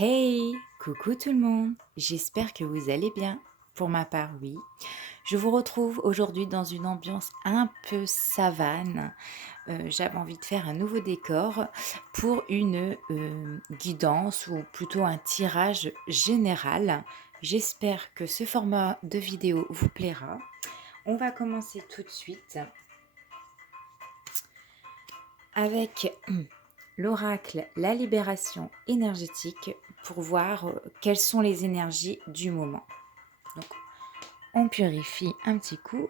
Hey, coucou tout le monde, j'espère que vous allez bien. Pour ma part, oui. Je vous retrouve aujourd'hui dans une ambiance un peu savane. J'avais envie de faire un nouveau décor pour une guidance ou plutôt un tirage général. J'espère que ce format de vidéo vous plaira. On va commencer tout de suite avec l'oracle La Libération énergétique pour voir quelles sont les énergies du moment. Donc, on purifie un petit coup.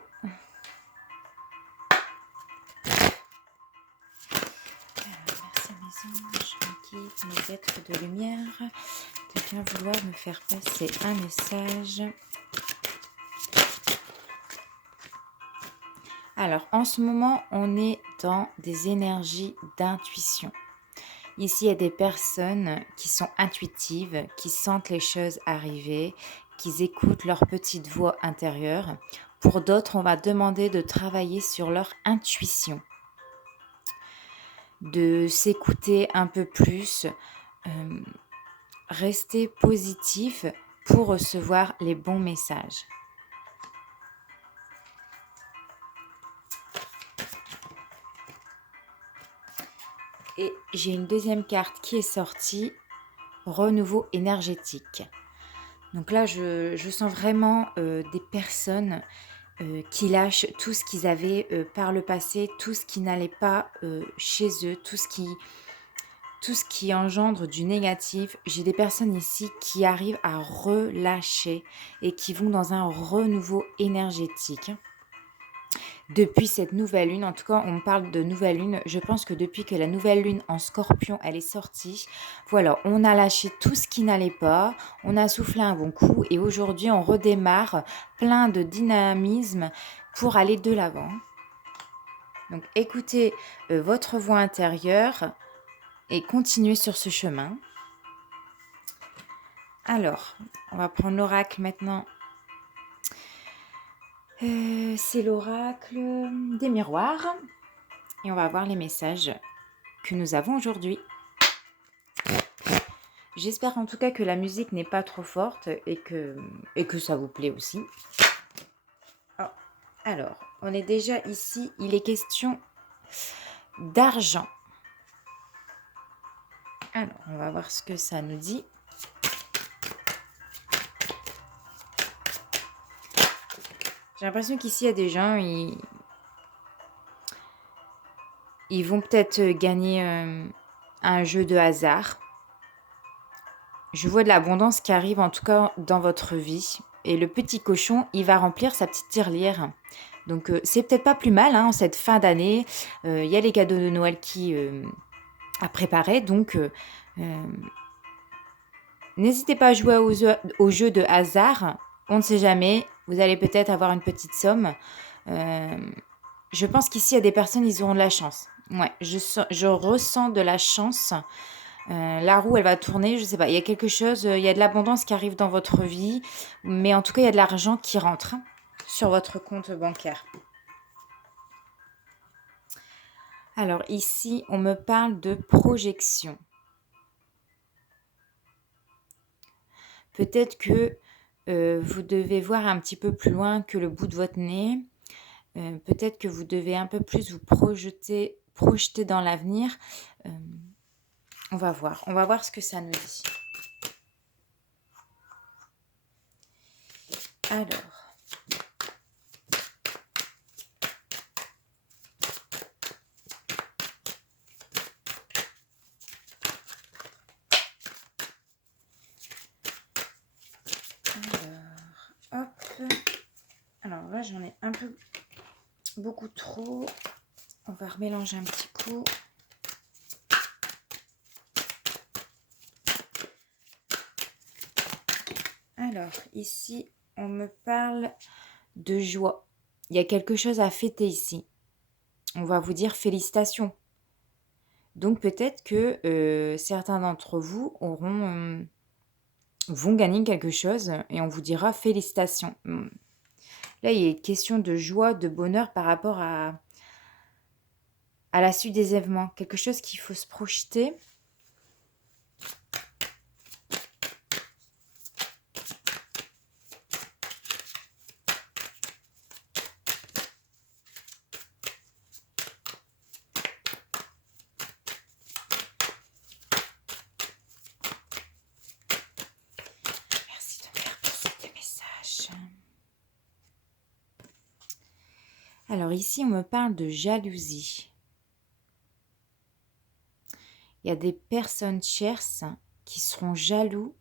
Merci mes anges, mes guides, mes êtres de lumière, de bien vouloir me faire passer un message. Alors, en ce moment, on est dans des énergies d'intuition. Ici, il y a des personnes qui sont intuitives, qui sentent les choses arriver, qui écoutent leur petite voix intérieure. Pour d'autres, on va demander de travailler sur leur intuition, de s'écouter un peu plus, rester positif pour recevoir les bons messages. Et j'ai une deuxième carte qui est sortie, renouveau énergétique. Donc là, je sens vraiment des personnes qui lâchent tout ce qu'ils avaient par le passé, tout ce qui n'allait pas chez eux, tout ce qui engendre du négatif. J'ai des personnes ici qui arrivent à relâcher et qui vont dans un renouveau énergétique. Depuis cette nouvelle lune, en tout cas on me parle de nouvelle lune, je pense que depuis que la nouvelle lune en Scorpion elle est sortie, voilà, on a lâché tout ce qui n'allait pas, on a soufflé un bon coup et aujourd'hui on redémarre plein de dynamisme pour aller de l'avant. Donc écoutez votre voix intérieure et continuez sur ce chemin. Alors, on va prendre l'oracle maintenant. C'est l'oracle des miroirs et on va voir les messages que nous avons aujourd'hui. J'espère en tout cas que la musique n'est pas trop forte et que ça vous plaît aussi. Oh, alors, on est déjà ici, il est question d'argent. Alors, on va voir ce que ça nous dit. J'ai l'impression qu'ici, il y a des gens, ils vont peut-être gagner un jeu de hasard. Je vois de l'abondance qui arrive en tout cas dans votre vie. Et le petit cochon, il va remplir sa petite tirelire. Donc c'est peut-être pas plus mal en cette fin d'année. Il y a les cadeaux de Noël qui à préparer. Donc n'hésitez pas à jouer aux jeux de hasard. On ne sait jamais. Vous allez peut-être avoir une petite somme. Je pense qu'ici, il y a des personnes, ils auront de la chance. Ouais, je ressens de la chance. La roue, elle va tourner, je sais pas. Il y a quelque chose, il y a de l'abondance qui arrive dans votre vie, mais en tout cas, il y a de l'argent qui rentre sur votre compte bancaire. Alors ici, on me parle de projection. Peut-être que vous devez voir un petit peu plus loin que le bout de votre nez. Peut-être que vous devez un peu plus vous projeter dans l'avenir. On va voir ce que ça nous dit. Alors, hop. Alors là, j'en ai un peu beaucoup trop. On va remélanger un petit coup. Alors, ici, on me parle de joie. Il y a quelque chose à fêter ici. On va vous dire félicitations. Donc, peut-être que certains d'entre vous vont gagner quelque chose et on vous dira félicitations. Là, il y a une question de joie, de bonheur par rapport à la suite des événements. Quelque chose qu'il faut se projeter. Alors ici, on me parle de jalousie. Il y a des personnes tierces qui seront jaloux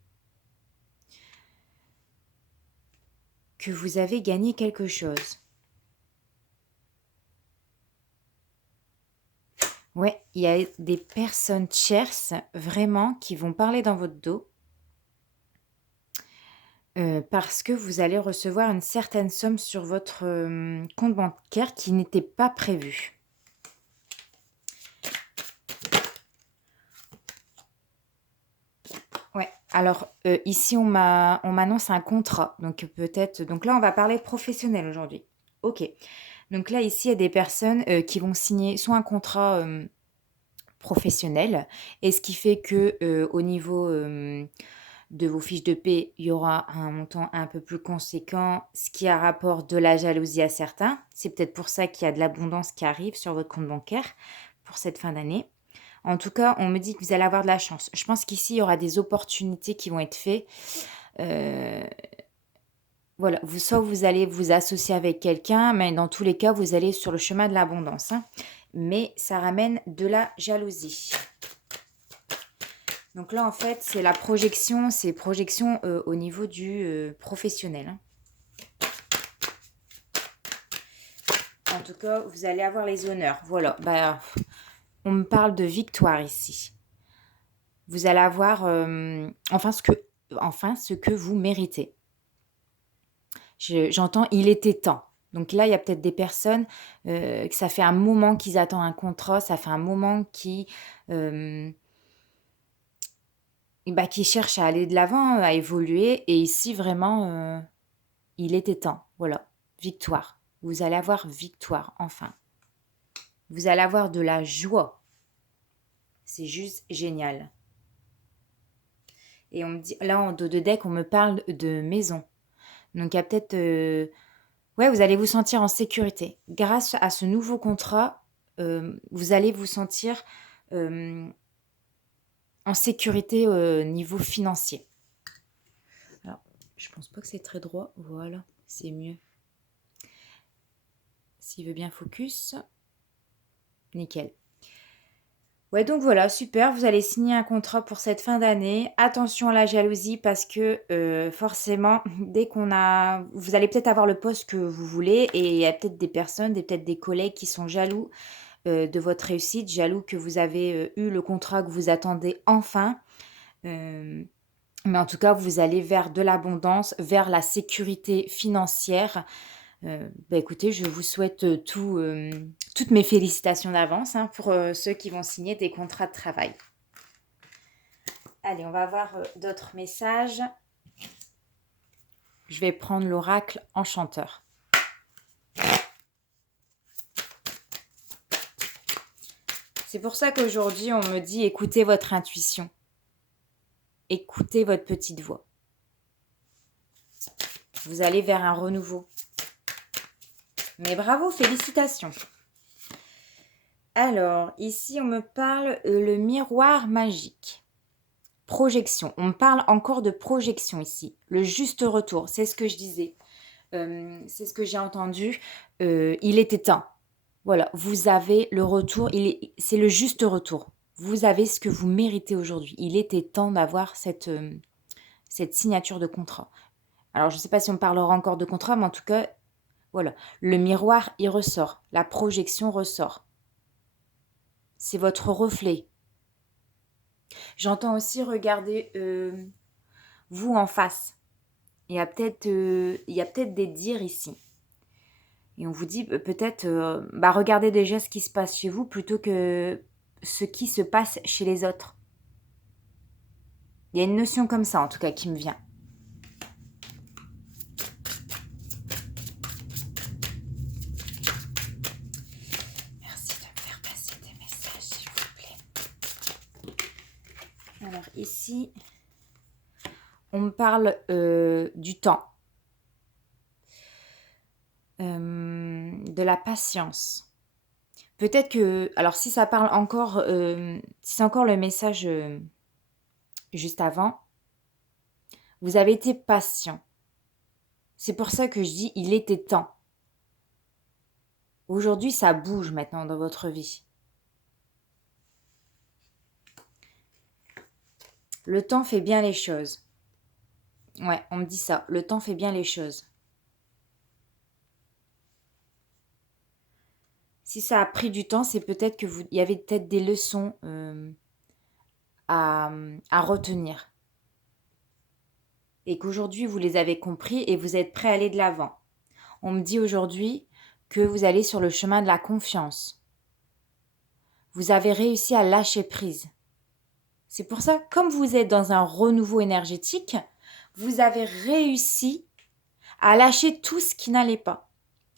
que vous avez gagné quelque chose. Ouais, il y a des personnes tierces vraiment qui vont parler dans votre dos parce que vous allez recevoir une certaine somme sur votre compte bancaire qui n'était pas prévue. Ouais, alors ici on m'annonce un contrat, donc peut-être. Donc là on va parler professionnel aujourd'hui. Ok. Donc là ici il y a des personnes qui vont signer soit un contrat professionnel, et ce qui fait que au niveau de vos fiches de paie, il y aura un montant un peu plus conséquent, ce qui a rapport de la jalousie à certains. C'est peut-être pour ça qu'il y a de l'abondance qui arrive sur votre compte bancaire pour cette fin d'année. En tout cas, on me dit que vous allez avoir de la chance. Je pense qu'ici, il y aura des opportunités qui vont être faites. Euh, voilà, soit vous allez vous associer avec quelqu'un, mais dans tous les cas, vous allez sur le chemin de l'abondance, hein. Mais ça ramène de la jalousie. Donc là, en fait, c'est la projection, c'est projection au niveau du professionnel, hein. En tout cas, vous allez avoir les honneurs. Voilà, bah, on me parle de victoire ici. Vous allez avoir enfin ce que vous méritez. J'entends, il était temps. Donc là, il y a peut-être des personnes que ça fait un moment qu'ils attendent un contrat, ça fait un moment qui cherchent à aller de l'avant, à évoluer. Et ici, vraiment, il était temps. Voilà, victoire. Vous allez avoir victoire, enfin. Vous allez avoir de la joie. C'est juste génial. Et on me dit, là, en dos de deck, on me parle de maison. Donc, il y a peut-être... ouais, vous allez vous sentir en sécurité. Grâce à ce nouveau contrat, vous allez vous sentir euh, en sécurité au niveau financier. Alors, je pense pas que c'est très droit. Voilà, c'est mieux. S'il veut bien focus, nickel. Ouais, donc voilà, super, vous allez signer un contrat pour cette fin d'année. Attention à la jalousie parce que forcément, dès qu'on a... Vous allez peut-être avoir le poste que vous voulez et il y a peut-être des personnes, peut-être des collègues qui sont jaloux de votre réussite, jaloux que vous avez eu le contrat que vous attendez enfin. Mais en tout cas, vous allez vers de l'abondance, vers la sécurité financière. Écoutez, je vous souhaite toutes mes félicitations d'avance, hein, pour ceux qui vont signer des contrats de travail. Allez, on va voir d'autres messages. Je vais prendre l'oracle enchanteur. C'est pour ça qu'aujourd'hui, on me dit écoutez votre intuition. Écoutez votre petite voix. Vous allez vers un renouveau. Mais bravo, félicitations. Alors, ici, on me parle le miroir magique. Projection. On me parle encore de projection ici. Le juste retour, c'est ce que je disais. C'est ce que j'ai entendu. Il était temps. Voilà, vous avez le retour. C'est le juste retour. Vous avez ce que vous méritez aujourd'hui. Il était temps d'avoir cette signature de contrat. Alors, je ne sais pas si on parlera encore de contrat, mais en tout cas, voilà. Le miroir, il ressort. La projection ressort. C'est votre reflet. J'entends aussi regarder vous en face. Il y a peut-être des dires ici. Et on vous dit peut-être, regardez déjà ce qui se passe chez vous plutôt que ce qui se passe chez les autres. Il y a une notion comme ça, en tout cas, qui me vient. Merci de me faire passer des messages, s'il vous plaît. Alors ici, on me parle du temps. De la patience. Peut-être que, alors si ça parle encore, si c'est encore le message juste avant, vous avez été patient. C'est pour ça que je dis il était temps. Aujourd'hui, ça bouge maintenant dans votre vie. Le temps fait bien les choses. Ouais, on me dit ça. Le temps fait bien les choses. Si ça a pris du temps, c'est peut-être que il y avait peut-être des leçons à, à retenir. Et qu'aujourd'hui, vous les avez compris et vous êtes prêt à aller de l'avant. On me dit aujourd'hui que vous allez sur le chemin de la confiance. Vous avez réussi à lâcher prise. C'est pour ça, comme vous êtes dans un renouveau énergétique, vous avez réussi à lâcher tout ce qui n'allait pas.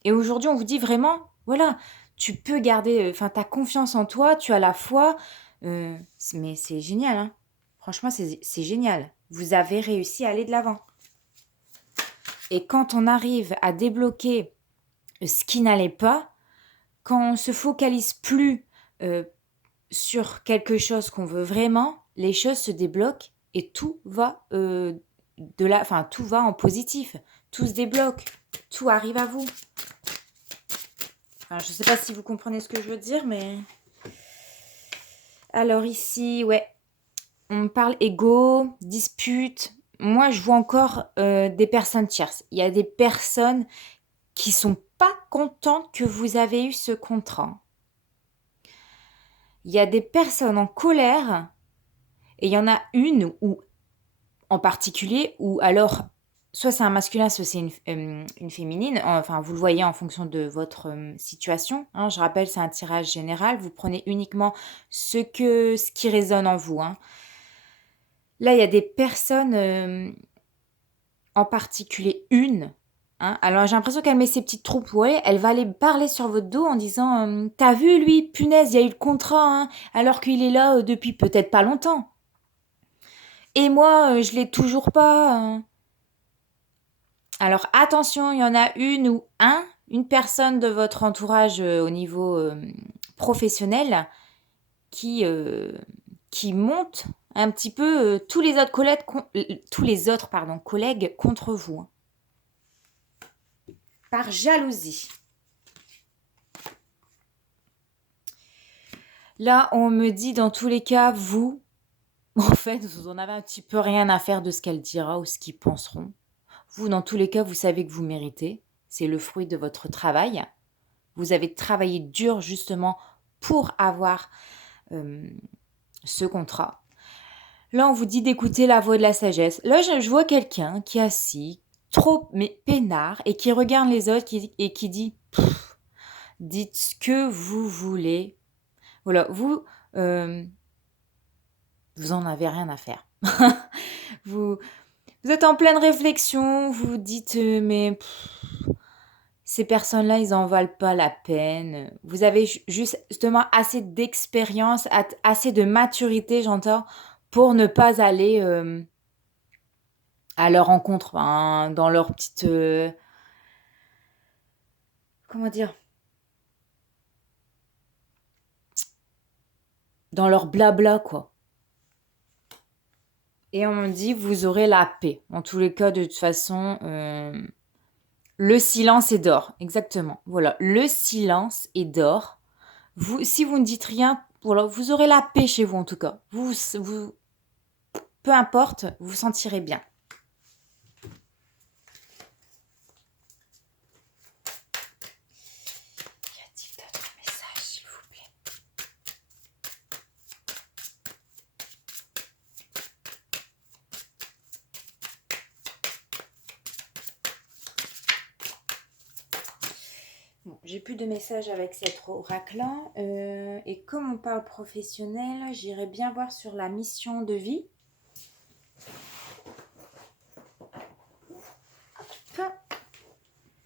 Et aujourd'hui, on vous dit vraiment, voilà, tu peux garder, ta confiance en toi, tu as la foi, mais c'est génial, hein. Franchement, c'est génial. Vous avez réussi à aller de l'avant. Et quand on arrive à débloquer ce qui n'allait pas, quand on se focalise plus sur quelque chose qu'on veut vraiment, les choses se débloquent et tout va tout va en positif, tout se débloque, tout arrive à vous. Enfin, je ne sais pas si vous comprenez ce que je veux dire, mais alors ici, ouais, on parle ego, dispute. Moi, je vois encore des personnes tierces. Il y a des personnes qui sont pas contentes que vous avez eu ce contrat. Il y a des personnes en colère et il y en a une ou en particulier ou alors soit c'est un masculin, soit c'est une féminine. Enfin, vous le voyez en fonction de votre situation, hein. Je rappelle, c'est un tirage général. Vous prenez uniquement ce qui résonne en vous, hein. Là, il y a des personnes, en particulier une, hein. Alors, j'ai l'impression qu'elle met ses petites troupes. Ouais, elle va aller parler sur votre dos en disant t'as vu, lui, punaise, il y a eu le contrat, hein, alors qu'il est là depuis peut-être pas longtemps. Et moi, je l'ai toujours pas, hein. Alors attention, il y en a une ou une personne de votre entourage au niveau professionnel qui, euh, qui monte un petit peu tous les autres collègues contre vous, hein, par jalousie. Là, on me dit dans tous les cas, vous, en fait, vous en avez un petit peu rien à faire de ce qu'elle dira ou ce qu'ils penseront. Vous, dans tous les cas, vous savez que vous méritez. C'est le fruit de votre travail. Vous avez travaillé dur justement pour avoir ce contrat. Là, on vous dit d'écouter la voix de la sagesse. Là, je vois quelqu'un qui est assis, trop mais peinard, et qui regarde les autres et qui dit dites ce que vous voulez. Voilà, vous en avez rien à faire. vous, vous êtes en pleine réflexion, vous dites mais ces personnes-là, ils en valent pas la peine. Vous avez justement assez d'expérience, assez de maturité, j'entends, pour ne pas aller à leur rencontre, hein, dans leur petite... comment dire? Dans leur blabla, quoi. Et on me dit, vous aurez la paix. En tous les cas, de toute façon, le silence est d'or. Exactement. Voilà, le silence est d'or. Si vous ne dites rien, voilà, vous aurez la paix chez vous, en tout cas. Peu importe, vous vous sentirez bien. Y a-t-il d'autres messages, s'il vous plaît? Bon, j'ai plus de messages avec cet oracle-là. Et comme on parle professionnel, j'irai bien voir sur la mission de vie. Hop.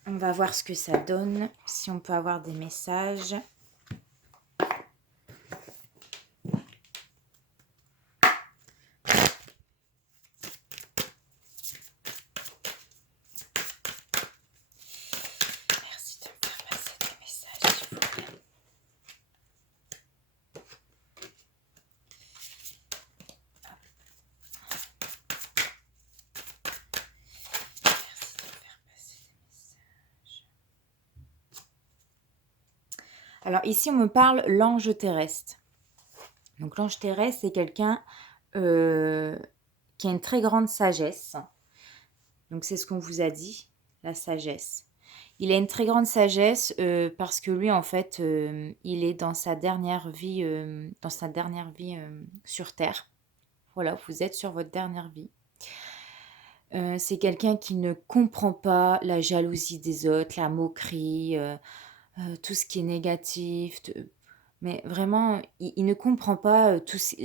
On va voir ce que ça donne, si on peut avoir des messages. Merci de me faire passer des messages, s'il vous plaît. Merci de me faire passer des messages. Alors ici, on me parle l'ange terrestre. Donc l'ange terrestre, c'est quelqu'un euh, qui a une très grande sagesse. Donc c'est ce qu'on vous a dit, la sagesse. Il a une très grande sagesse parce que lui, en fait, il est dans sa dernière vie sur Terre. Voilà, vous êtes sur votre dernière vie. C'est quelqu'un qui ne comprend pas la jalousie des autres, la moquerie, tout ce qui est négatif. Mais vraiment, il ne comprend pas tous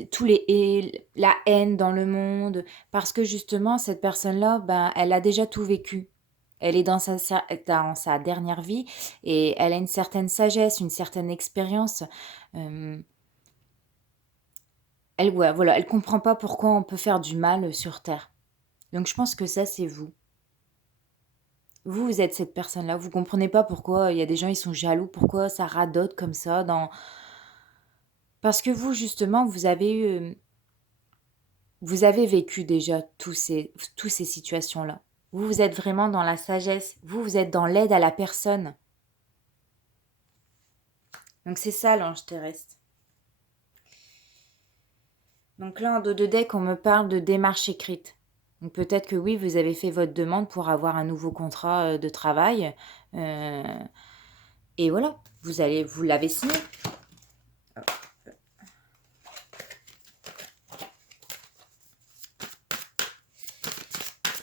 la haine dans le monde, parce que justement, cette personne-là, ben, elle a déjà tout vécu. Elle est dans sa dernière vie et elle a une certaine sagesse, une certaine expérience. Euh, ouais, voilà, elle comprend pas pourquoi on peut faire du mal sur Terre. Donc je pense que ça, c'est vous. Vous êtes cette personne-là. Vous comprenez pas pourquoi il y a des gens, ils sont jaloux, pourquoi ça radote comme ça dans... Parce que vous, justement, vous avez vécu déjà tous ces situations-là. Vous êtes vraiment dans la sagesse. Vous êtes dans l'aide à la personne. Donc c'est ça l'ange terrestre. Donc là, en dos de deck, on me parle de démarche écrite. Donc peut-être que oui, vous avez fait votre demande pour avoir un nouveau contrat de travail. Euh, et voilà, vous l'avez signé.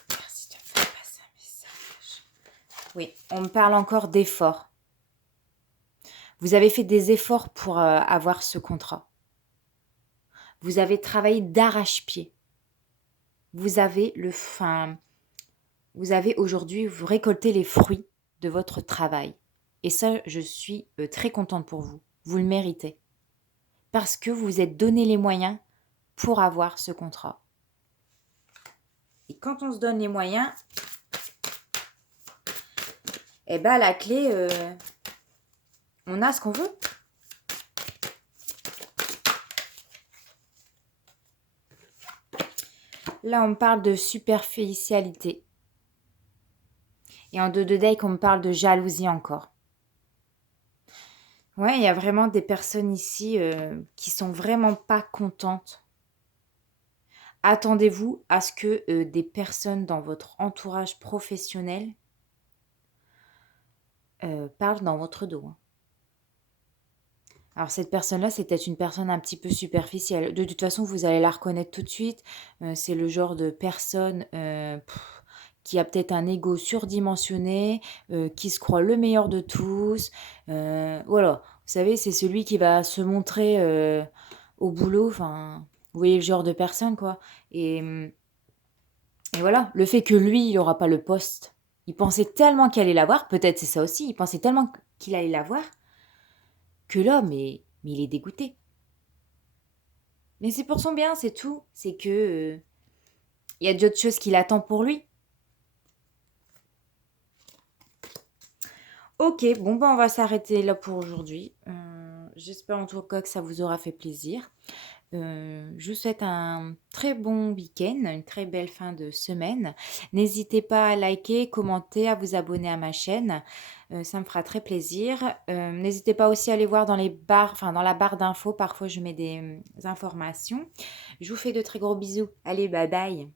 Merci de me faire passer un message. Oui, on me parle encore d'efforts. Vous avez fait des efforts pour avoir ce contrat. Vous avez travaillé d'arrache-pied. Vous avez vous avez aujourd'hui, vous récoltez les fruits de votre travail. Et ça, je suis très contente pour vous. Vous le méritez. Parce que vous vous êtes donné les moyens pour avoir ce contrat. Et quand on se donne les moyens, eh ben à la clé, on a ce qu'on veut. Là, on me parle de superficialité. Et en 2 de deck, on me parle de jalousie encore. Ouais, il y a vraiment des personnes ici qui sont vraiment pas contentes. Attendez-vous à ce que des personnes dans votre entourage professionnel parlent dans votre dos, hein. Alors cette personne-là, c'est peut-être une personne un petit peu superficielle. De toute façon, vous allez la reconnaître tout de suite. C'est le genre de personne qui a peut-être un ego surdimensionné, qui se croit le meilleur de tous. Voilà, vous savez, c'est celui qui va se montrer au boulot. Enfin, vous voyez le genre de personne, quoi. Et voilà, le fait que lui, il n'aura pas le poste. Il pensait tellement qu'il allait l'avoir, peut-être c'est ça aussi, il pensait tellement qu'il allait l'avoir, que là, mais il est dégoûté. Mais c'est pour son bien, c'est tout. C'est que il y a d'autres choses qui l'attendent pour lui. Ok, bon ben on va s'arrêter là pour aujourd'hui. J'espère en tout cas que ça vous aura fait plaisir. Je vous souhaite un très bon week-end, une très belle fin de semaine. N'hésitez pas à liker, commenter, à vous abonner à ma chaîne. Ça me fera très plaisir. N'hésitez pas aussi à aller voir dans les barres, enfin dans la barre d'infos. Parfois, je mets des informations. Je vous fais de très gros bisous. Allez, bye bye.